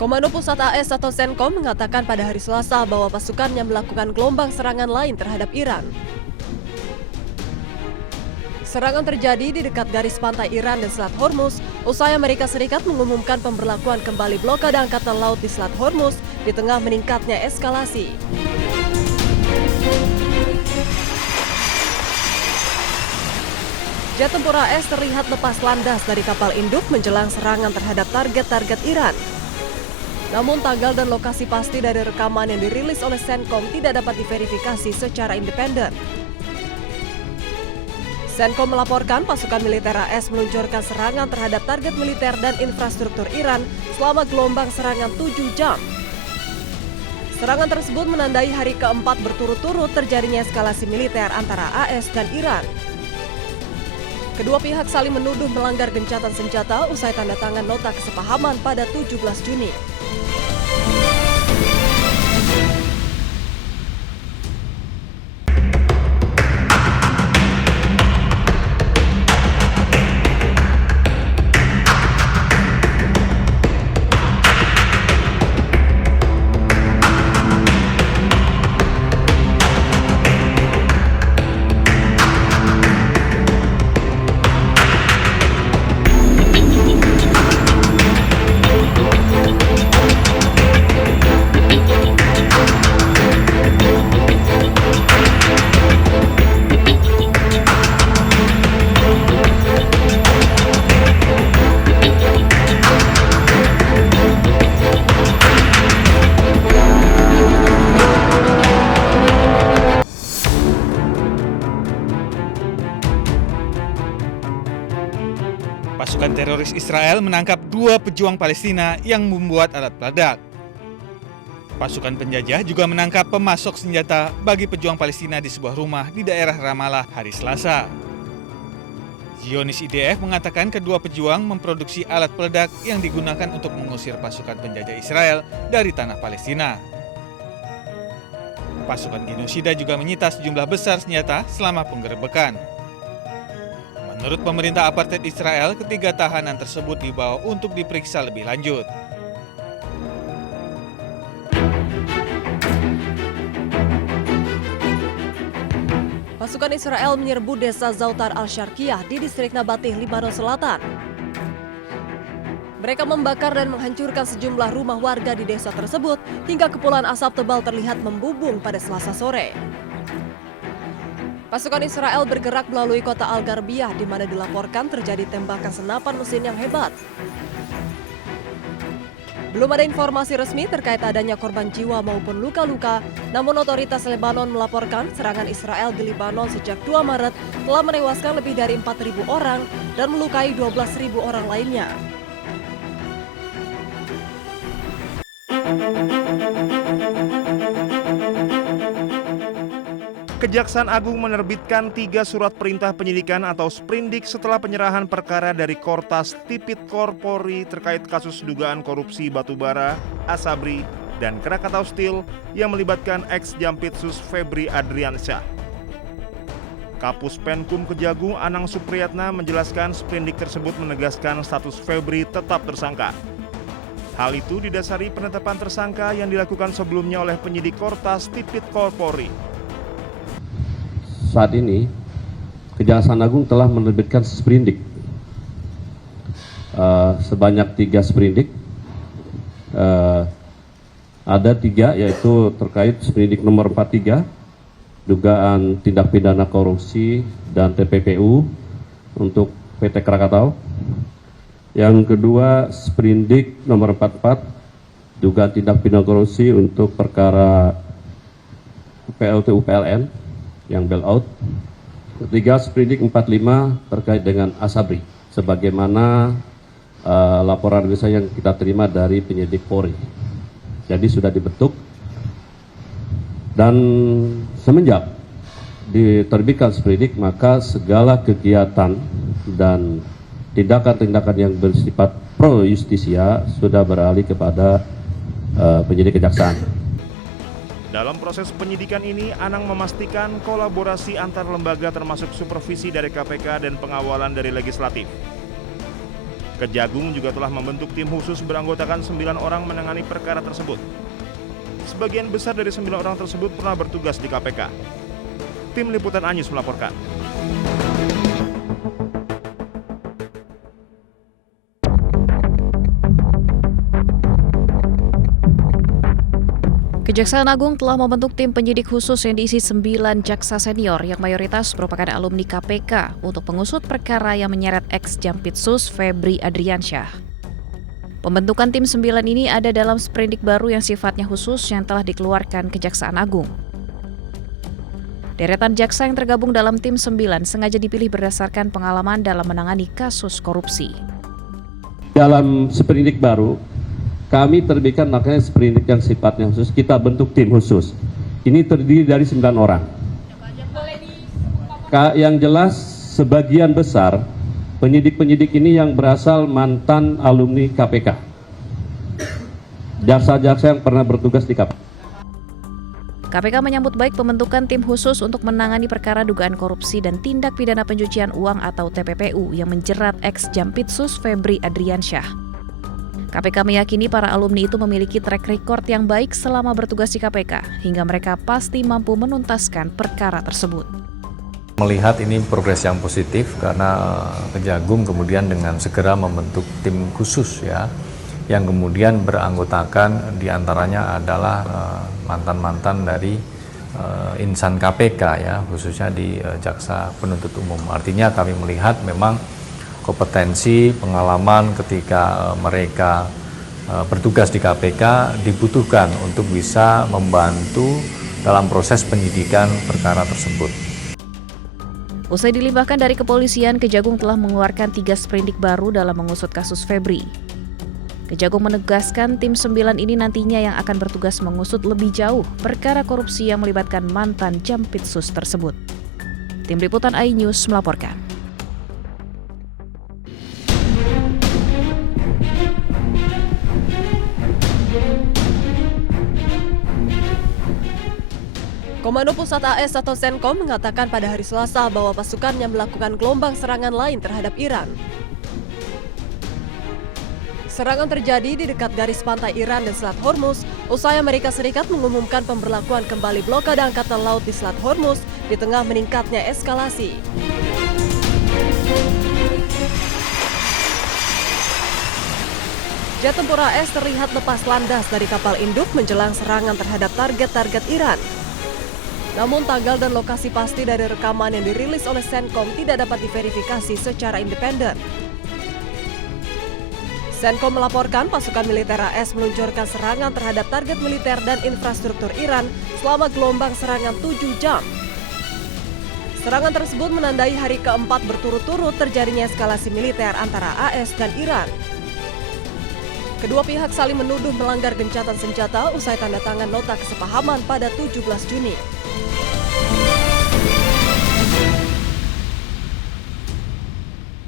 Komando Pusat AS atau Senkom mengatakan pada hari Selasa bahwa pasukannya melakukan gelombang serangan lain terhadap Iran. Serangan terjadi di dekat garis pantai Iran dan Selat Hormuz usai Amerika Serikat mengumumkan pemberlakuan kembali blokade angkatan laut di Selat Hormuz di tengah meningkatnya eskalasi. Jet tempur AS terlihat lepas landas dari kapal induk menjelang serangan terhadap target-target Iran. Namun tanggal dan lokasi pasti dari rekaman yang dirilis oleh Senkom tidak dapat diverifikasi secara independen. Senkom melaporkan pasukan militer AS meluncurkan serangan terhadap target militer dan infrastruktur Iran selama gelombang serangan 7 jam. Serangan tersebut menandai hari keempat berturut-turut terjadinya eskalasi militer antara AS dan Iran. Kedua pihak saling menuduh melanggar gencatan senjata usai tanda tangan nota kesepahaman pada 17 Juni. Pasukan teroris Israel menangkap 2 pejuang Palestina yang membuat alat peledak. Pasukan penjajah juga menangkap pemasok senjata bagi pejuang Palestina di sebuah rumah di daerah Ramallah hari Selasa. Zionis IDF mengatakan kedua pejuang memproduksi alat peledak yang digunakan untuk mengusir pasukan penjajah Israel dari tanah Palestina. Pasukan genosida juga menyita sejumlah besar senjata selama penggerebekan. Menurut pemerintah apartheid Israel, ketiga tahanan tersebut dibawa untuk diperiksa lebih lanjut. Pasukan Israel menyerbu desa Zautar al-Sharqiyah di distrik Nabatih, Lebanon Selatan. Mereka membakar dan menghancurkan sejumlah rumah warga di desa tersebut hingga kepulan asap tebal terlihat membubung pada Selasa sore. Pasukan Israel bergerak melalui kota Al-Gharbiyah di mana dilaporkan terjadi tembakan senapan mesin yang hebat. Belum ada informasi resmi terkait adanya korban jiwa maupun luka-luka, namun otoritas Lebanon melaporkan serangan Israel di Lebanon sejak 2 Maret telah menewaskan lebih dari 4.000 orang dan melukai 12.000 orang lainnya. Kejaksaan Agung menerbitkan 3 surat perintah penyidikan atau sprindik setelah penyerahan perkara dari Kortas Tipikor Polri terkait kasus dugaan korupsi batubara, Asabri, dan Krakatau Steel yang melibatkan ex-Jampitsus Febri Adriansyah. Kapus Penkum Kejagung Anang Supriyatna menjelaskan sprindik tersebut menegaskan status Febri tetap tersangka. Hal itu didasari penetapan tersangka yang dilakukan sebelumnya oleh penyidik Kortas Tipikor Polri. Saat ini, Kejaksaan Agung telah menerbitkan sprindik sebanyak 3 sprindik. Ada 3 yaitu terkait sprindik nomor 43, dugaan tindak pidana korupsi dan TPPU untuk PT Krakatau. Yang kedua, sprindik nomor 44, dugaan tindak pidana korupsi untuk perkara PLTU PLN yang bailout. Ketiga, sprindik 45 terkait dengan Asabri, sebagaimana laporan yang kita terima dari penyidik Polri. Jadi sudah dibentuk dan semenjak diterbitkan sprindik, maka segala kegiatan dan tindakan-tindakan yang bersifat pro justisia sudah beralih kepada penyidik kejaksaan. Dalam proses penyidikan ini, Anang memastikan kolaborasi antar lembaga termasuk supervisi dari KPK dan pengawalan dari legislatif. Kejagung juga telah membentuk tim khusus beranggotakan 9 orang menangani perkara tersebut. Sebagian besar dari 9 orang tersebut pernah bertugas di KPK. Tim Liputan Anyus melaporkan. Kejaksaan Agung telah membentuk tim penyidik khusus yang diisi 9 jaksa senior yang mayoritas merupakan alumni KPK untuk mengusut perkara yang menyeret ex-Jampitsus Febri Adriansyah. Pembentukan tim 9 ini ada dalam sprindik baru yang sifatnya khusus yang telah dikeluarkan Kejaksaan Agung. Deretan jaksa yang tergabung dalam tim 9 sengaja dipilih berdasarkan pengalaman dalam menangani kasus korupsi. Dalam sprindik baru, kami terbitkan makanya sprindik yang sifatnya khusus, kita bentuk tim khusus. Ini terdiri dari 9 orang. Yang jelas sebagian besar penyidik-penyidik ini yang berasal mantan alumni KPK. Jaksa-jaksa yang pernah bertugas di KPK. KPK menyambut baik pembentukan tim khusus untuk menangani perkara dugaan korupsi dan tindak pidana pencucian uang atau TPPU yang menjerat ex-Jampitsus Febri Adriansyah. KPK meyakini para alumni itu memiliki track record yang baik selama bertugas di KPK, hingga mereka pasti mampu menuntaskan perkara tersebut. Melihat ini progres yang positif karena Kejagung kemudian dengan segera membentuk tim khusus ya, yang kemudian beranggotakan diantaranya adalah mantan-mantan dari insan KPK ya, khususnya di Jaksa Penuntut Umum. Artinya kami melihat memang kompetensi, pengalaman ketika mereka bertugas di KPK dibutuhkan untuk bisa membantu dalam proses penyidikan perkara tersebut. Usai dilimpahkan dari kepolisian, Kejagung telah mengeluarkan 3 sprindik baru dalam mengusut kasus Febri. Kejagung menegaskan tim 9 ini nantinya yang akan bertugas mengusut lebih jauh perkara korupsi yang melibatkan mantan Jampitsus tersebut. Tim Liputan iNews melaporkan. Komando Pusat AS atau Senkom mengatakan pada hari Selasa bahwa pasukannya melakukan gelombang serangan lain terhadap Iran. Serangan terjadi di dekat garis pantai Iran dan Selat Hormuz usai Amerika Serikat mengumumkan pemberlakuan kembali blokade angkatan laut di Selat Hormuz di tengah meningkatnya eskalasi. Jet tempur AS terlihat lepas landas dari kapal induk menjelang serangan terhadap target-target Iran. Namun tanggal dan lokasi pasti dari rekaman yang dirilis oleh Senkom tidak dapat diverifikasi secara independen. Senkom melaporkan pasukan militer AS meluncurkan serangan terhadap target militer dan infrastruktur Iran selama gelombang serangan 7 jam. Serangan tersebut menandai hari keempat berturut-turut terjadinya eskalasi militer antara AS dan Iran. Kedua pihak saling menuduh melanggar gencatan senjata usai tanda tangan nota kesepahaman pada 17 Juni.